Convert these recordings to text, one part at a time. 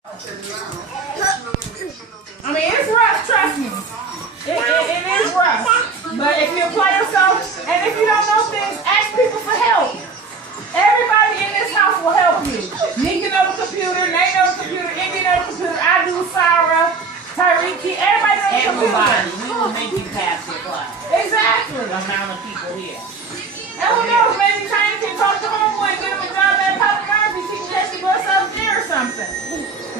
I mean, it's rough, trust me. It is rough. But if you apply yourself, and if you don't know things, ask people for help. Everybody in this house will help you. Nika know the computer, Nate know the computer, Indy know the computer, I do, Sarah, Tyriki, everybody knows the computer. Everybody, we will make you pass your class. Exactly. The amount of people here. And who knows, maybe Train can talk to homeboy and get him a job at Papa Murphy, teach Jesse Bus up there or something.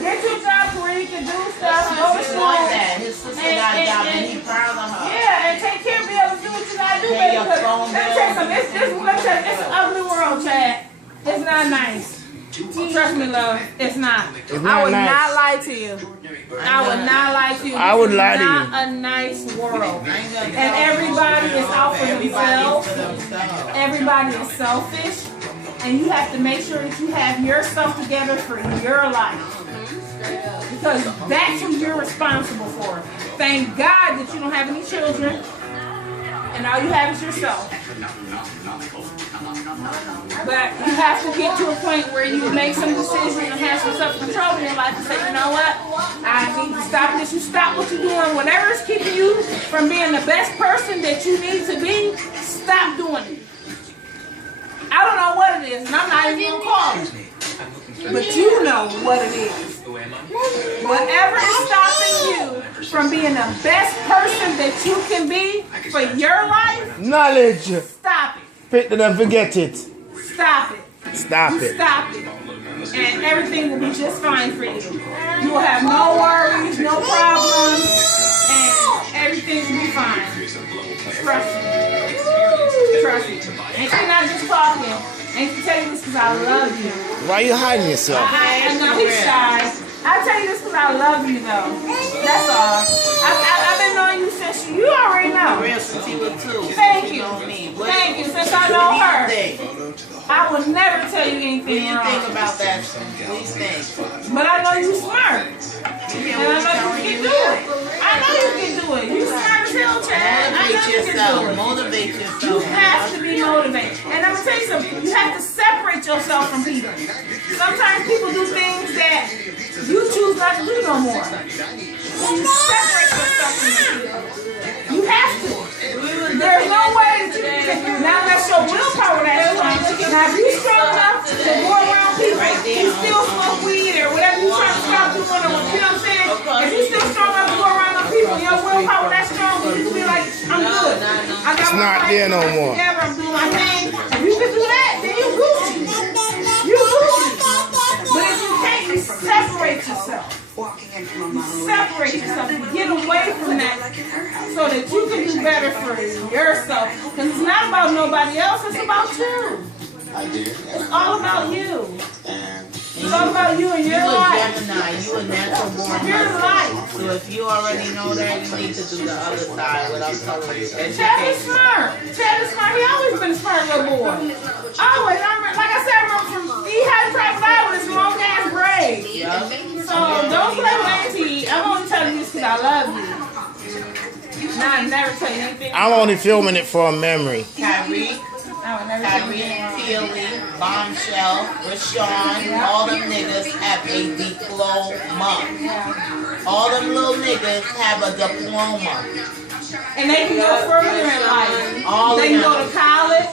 Get you a job where you can do stuff, go to school. His sister got a job and he's proud of her. Yeah, and take care of be able to do what you gotta do, baby. Let me tell you something, it's an ugly world, Chad. It's not nice. Trust me, love, it's not. I would not lie to you. I would not lie to you. I would lie to you. It's not a nice world. And everybody is out for themselves. Everybody is selfish. And you have to make sure that you have yourself together for your life. Because that's who you're responsible for. Thank God that you don't have any children. And all you have is yourself. But you have to get to a point where you make some decisions and have some self-control in your life and say, you know what? I need to stop this. You stop what you're doing. Whatever is keeping you from being the best person that you need to be, stop doing it. I don't know what it is, and I'm not even going to call it. But you know what it is. Whatever is stopping you from being the best person that you can be for your life, knowledge. Stop it. Pick it and forget it. Stop it. Stop it. Stop it. And everything will be just fine for you. You will have no worries, no problems, and everything will be fine. Trust me. Trust me. And she's not just talking. And to tell you this because I love you. Why are you hiding yourself? I know he's shy. I tell you this because I love you though. That's all. I've been knowing you since you already know. Thank you. Thank you. Since I know her. I would never tell you anything wrong. What do you think about that? What do you think? But I know you smart. And I know you can do it. I know you can do it. You smart as hell, Chad. I know you can do it. Motivate yourself. You have to be motivated. And I'm going to tell you something. You have to separate yourself from people. Sometimes people do things that you choose not to do no more. So you separate yourself from people. You have to. There's no way that you can. Now that's your willpower that's strong. Now if you're strong enough to go around people, you still smoke weed or whatever you're trying to stop doing, or you know what I'm saying? If you're still strong enough to go around those people, your willpower that's strong, you can be like, I'm good. I got it's not there no more. Together, I'm doing my thing. If you can do that, then you Gucci. You Gucci. But if you can't, you separate yourself. Separate yourself and get away from that so that you can do better for yourself. Because it's not about nobody else, it's about you. It's all about you. It's all about you and your life. Gemini, you a natural born your life. So if you already know that, you need to do the other side without telling you. Chad is smart. Chad is smart. He always been a smart little boy. Always. Like I said, I remember he had a private eye with his long ass braids. So don't play with Auntie. I'm only telling you this because I love you. Nah, I never tell you anything. I'm only filming it for a memory. Kyrie, Philly, Bombshell, Rashawn, all them niggas have a diploma. All them little niggas have a diploma. And they can go further in life. They can go to college,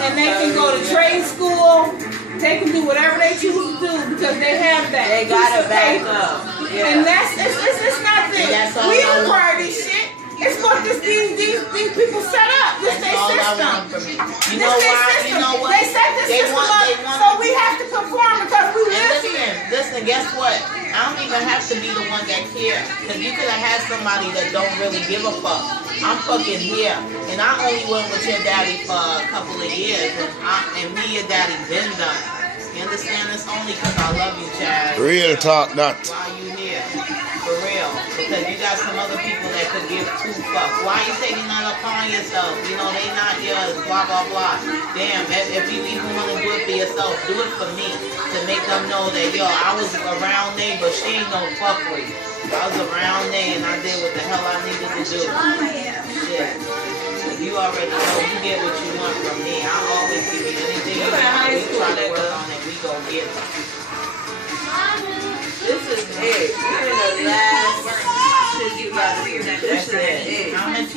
and they can go to trade school. They can do whatever they choose to do because they have that. They got it back up. Yeah. And it's not this. We acquire this shit. It's what these people set up. This their system. You know why? You know what? They set this system up, so we have to conform because we live here. Listen, guess what? I don't even have to be the one that cares. Because you could have had somebody that don't really give a fuck. I'm fucking here. And I only went with your daddy for a couple of years. And me and your daddy been done. You understand? It's only because I love you, Chad. Real talk, that. Why you here? For real. Because you got some other people that could give two fucks. Why you taking that upon yourself? You know, they not yours, blah, blah, blah. Damn, if you even want to do it for yourself, do it for me. To make them know that, yo, I was around there, but she ain't no fuckery. I was around there and I did what the hell I needed to do. Shit. You already know you get what you want from me. I always give you anything you want. We try to work on it, we gon' get it.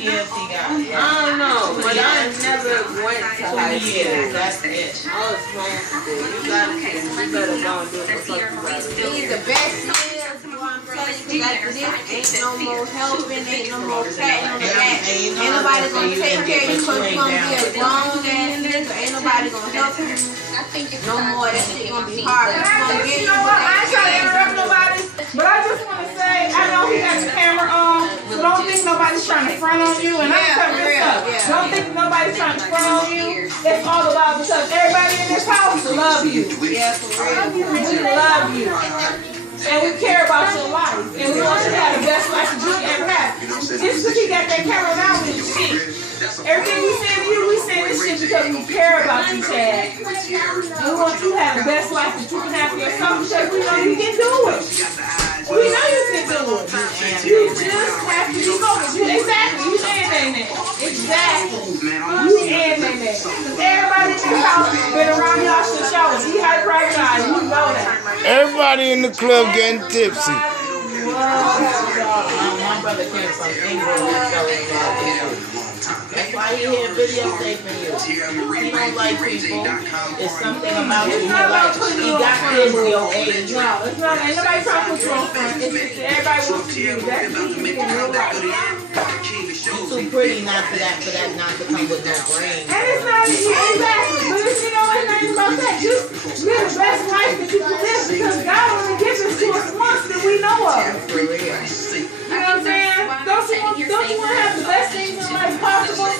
years he got? I don't know, but I never went to high 2 years, school. that's it. I was homeschooled. You better go and do it for something. He's the best years. After this, ain't no more helping, ain't no more patting on the back. Ain't nobody gonna take care of you because you gonna be a grown ass nigga. Ain't nobody gonna help you no more. That shit gonna be hard. What you gonna get? You know what? I ain't trying to interrupt nobody, but I just want to say, I know he got the camera on, so don't think nobody's trying to front on you. And I'm telling you this, don't think nobody's trying to front on you. It's all about because everybody in this house love you. Yeah, for real. We love you. And we care about your life. And we want you to have the best life that you can ever have. Just because he got that camera down with shit. Everything we say to you, we say this shit because we care about you, Chad. We want you to have the best life that you can have for yourself because we know you can do it. We know you can do it. You just have to be focused. Exactly. You and that. Exactly. You and that. Everybody in this house been around y'all since y'all was dehydrated. You know that. Everybody in the club getting tipsy. My brother came from England, so that's why he here videotaping you. He don't like people. It's something about you. He got kids your age. No, it's not. Ain't nobody trying to put you on front. It's everybody wants to do. That's what you can real life. You're too pretty not for that not to come with no brain. And it's not exactly. But it's, you know, it's not even about that. Just live the best life that you can live because God only gives it to us once that we know of. For real. You know what I'm saying? Don't you want to have the best things in life possible?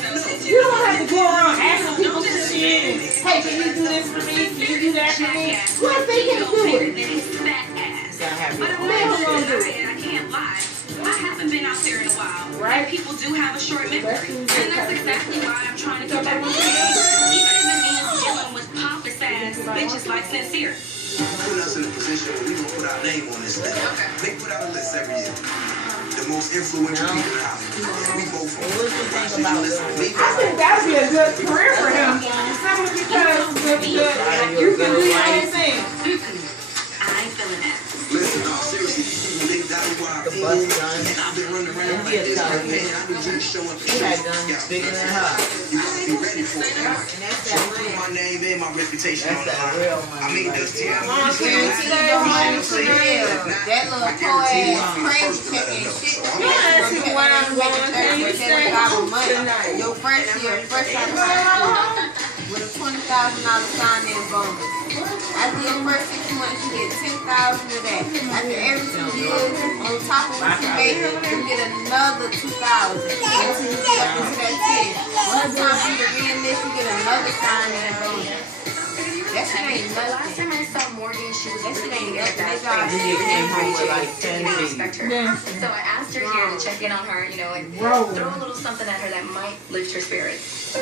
You don't have to go around asking people for shit and, hey, can you do this for me? Can you do that for me? What if they can't do it? Gotta have your own Man, who shit. gonna do it? I can't lie. I haven't been out there in a while. Right. People do have a short memory. And that's exactly why I'm trying to get back on the game. Even if it means dealing with pompous ass bitches like Sincere. Put us in a position where we gonna put our name on this list. They put out a list every year. The most influential people in Hollywood. We vote for What you think about this? I think that would be a good career for him. Simply because you can do your own thing. I ain't feeling that. Listen, no, seriously, niggas out of where The bus done. and I've been running around like India this, telling man. me. I've been just showing She had guns bigger than her. You gotta be ready for it. And that's So that put real. my name and my reputation on That's the that line. real I money. mean, does T.I. Guarantee your money for real. That little poor ass crazy check ain't shit. You ask me why I'm going to you say money. Your first year, first time in high school, with a $20,000 sign-in bonus. After your first 6 months, you get $10,000 of that. After every 2 years, on top of what you make, you get another $2,000 until you get up into that 10. One time you get re-enlist, you get another sign-in bonus. That shit ain't Last nothing. time I saw Morgan, she was That shit ain't really nothing. That at job that You came home with like 10 I feet. respect her. Yeah. So I asked her here to check in on her, you know, and Bro. throw a little something at her that might lift her spirits.